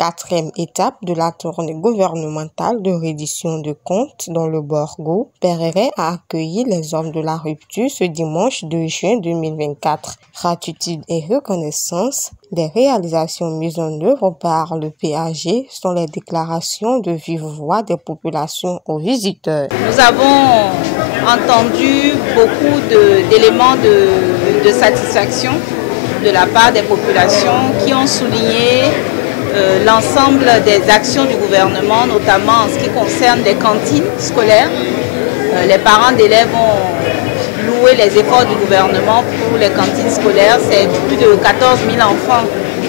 4e étape de la tournée gouvernementale de reddition de comptes dans le Borgo, Perere a accueilli les hommes de la rupture ce dimanche 2 juin 2024. Gratitude et reconnaissance des réalisations mises en œuvre par le PAG sont les déclarations de vive voix des populations aux visiteurs. Nous avons entendu beaucoup d'éléments de satisfaction de la part des populations qui ont souligné l'ensemble des actions du gouvernement, notamment en ce qui concerne les cantines scolaires. Les parents d'élèves ont loué les efforts du gouvernement pour les cantines scolaires. C'est plus de 14 000 enfants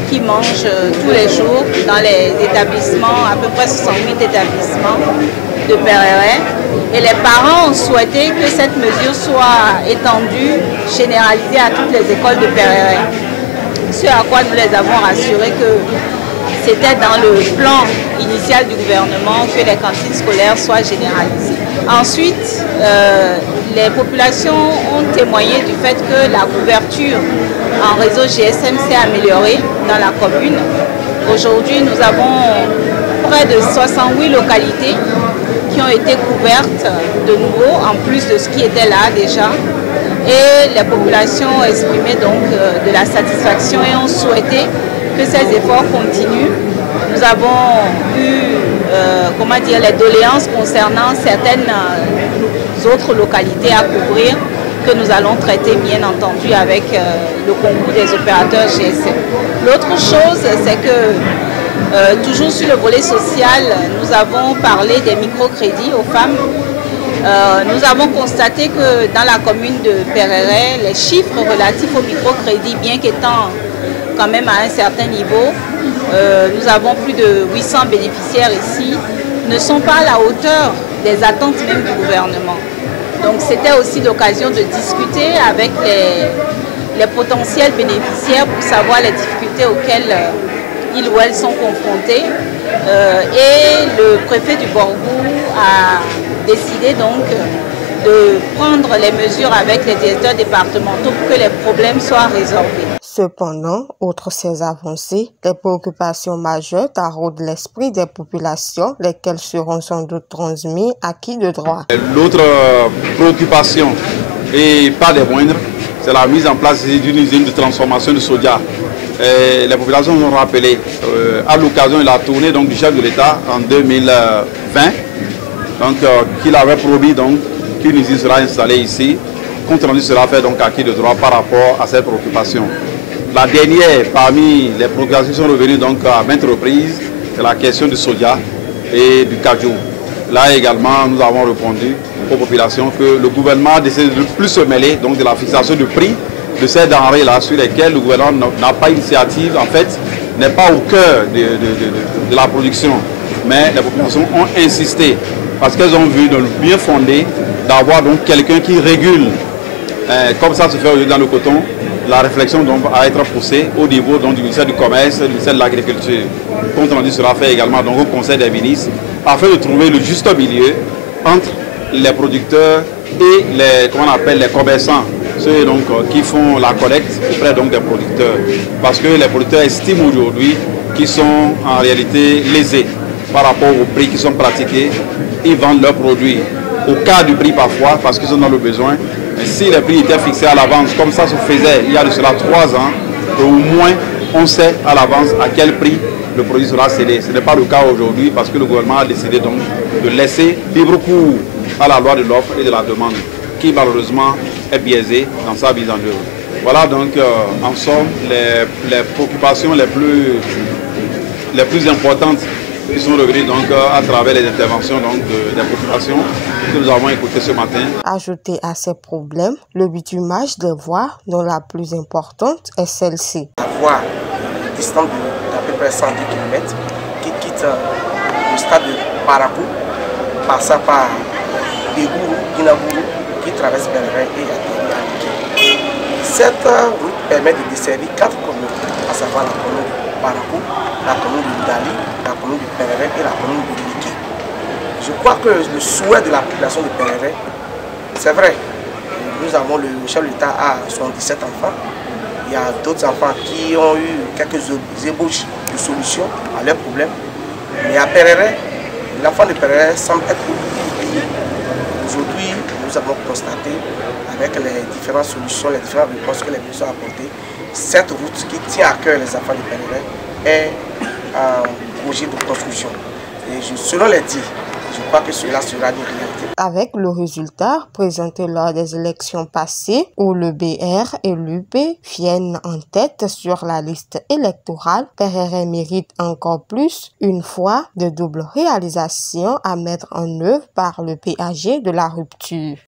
qui mangent tous les jours dans les établissements, à peu près 68 établissements de Perere. Et les parents ont souhaité que cette mesure soit étendue, généralisée à toutes les écoles de Perere. Ce à quoi nous les avons rassurés que c'était dans le plan initial du gouvernement que les cantines scolaires soient généralisées. Ensuite, les populations ont témoigné du fait que la couverture en réseau GSM s'est améliorée dans la commune. Aujourd'hui, nous avons près de 68 localités qui ont été couvertes de nouveau, en plus de ce qui était là déjà. Et les populations ont exprimé donc de la satisfaction et ont souhaité que ces efforts continuent. Nous avons eu les doléances concernant certaines autres localités à couvrir que nous allons traiter bien entendu avec le concours des opérateurs GSM. L'autre chose, c'est que toujours sur le volet social, nous avons parlé des microcrédits aux femmes. Nous avons constaté que dans la commune de Perere, les chiffres relatifs au microcrédit, bien qu'étant quand même à un certain niveau, nous avons plus de 800 bénéficiaires ici, ne sont pas à la hauteur des attentes même du gouvernement. Donc c'était aussi l'occasion de discuter avec les potentiels bénéficiaires pour savoir les difficultés auxquelles ils ou elles sont confrontés. Et le préfet du Borgo a décidé donc de prendre les mesures avec les directeurs départementaux pour que les problèmes soient résorbés. Cependant, outre ces avancées, les préoccupations majeures taraudent l'esprit des populations, lesquelles seront sans doute transmises à qui de droit. L'autre préoccupation, et pas des moindres, c'est la mise en place d'une usine de transformation de soja. Les populations nous ont rappelé à l'occasion de la tournée donc, du chef de l'État en 2020, qu'il avait promis qu'une usine sera installée ici. Compte rendu sera fait donc à qui de droit par rapport à ces préoccupations. La dernière parmi les préoccupations qui sont revenues donc à maintes reprises, c'est la question du soja et du cajou. Là également, nous avons répondu aux populations que le gouvernement décide de plus se mêler donc de la fixation du prix de ces denrées-là sur lesquelles le gouvernement n'a pas d'initiative, en fait, n'est pas au cœur de la production. Mais les populations ont insisté parce qu'elles ont vu dans le bien fondé d'avoir donc quelqu'un qui régule, comme ça se fait aujourd'hui dans le coton. La réflexion donc va être poussée au niveau donc, du ministère du Commerce, du ministère de l'Agriculture. Compte rendu sera fait également donc, au Conseil des ministres afin de trouver le juste milieu entre les producteurs et les commerçants, ceux donc, qui font la collecte auprès donc, des producteurs. Parce que les producteurs estiment aujourd'hui qu'ils sont en réalité lésés par rapport aux prix qui sont pratiqués. Ils vendent leurs produits au cas du prix parfois parce qu'ils sont dans le besoin. Mais si les prix étaient fixés à l'avance, comme ça se faisait il y a de cela 3 ans, au moins on sait à l'avance à quel prix le produit sera cédé. Ce n'est pas le cas aujourd'hui parce que le gouvernement a décidé donc de laisser libre cours à la loi de l'offre et de la demande, qui malheureusement est biaisée dans sa mise en œuvre. Voilà donc en somme les préoccupations les plus importantes qui sont revenus donc à travers les interventions donc, des populations que nous avons écoutées ce matin. Ajouté à ces problèmes, le bitumage des voies, dont la plus importante est celle-ci. La voie distante d'à peu près 110 km qui quitte le stade de Parakou, passant par Bégourou, Guinabourou, qui traverse Perere et atterrit à Niki. Cette route permet de desservir 4 communes, à savoir la commune de Parakou, la commune de Dali, la commune de Perere et la commune de Niki. Je crois que le souhait de la population de Perere, c'est vrai, nous avons le chef de l'État a 77 enfants. Il y a d'autres enfants qui ont eu quelques ébauches de solutions à leurs problèmes. Mais à Pereret, l'enfant de Pereret semble être oublié. Aujourd'hui, nous avons constaté, avec les différentes solutions, les différentes réponses que les personnes ont apportées, cette route qui tient à cœur les enfants de Pereret est un projet de construction. Et selon les dires, je crois que cela sera une réalité. Avec le résultat présenté lors des élections passées, où le BR et l'UP viennent en tête sur la liste électorale, Pereret mérite encore plus, une fois, de doubles réalisations à mettre en œuvre par le PAG de la rupture.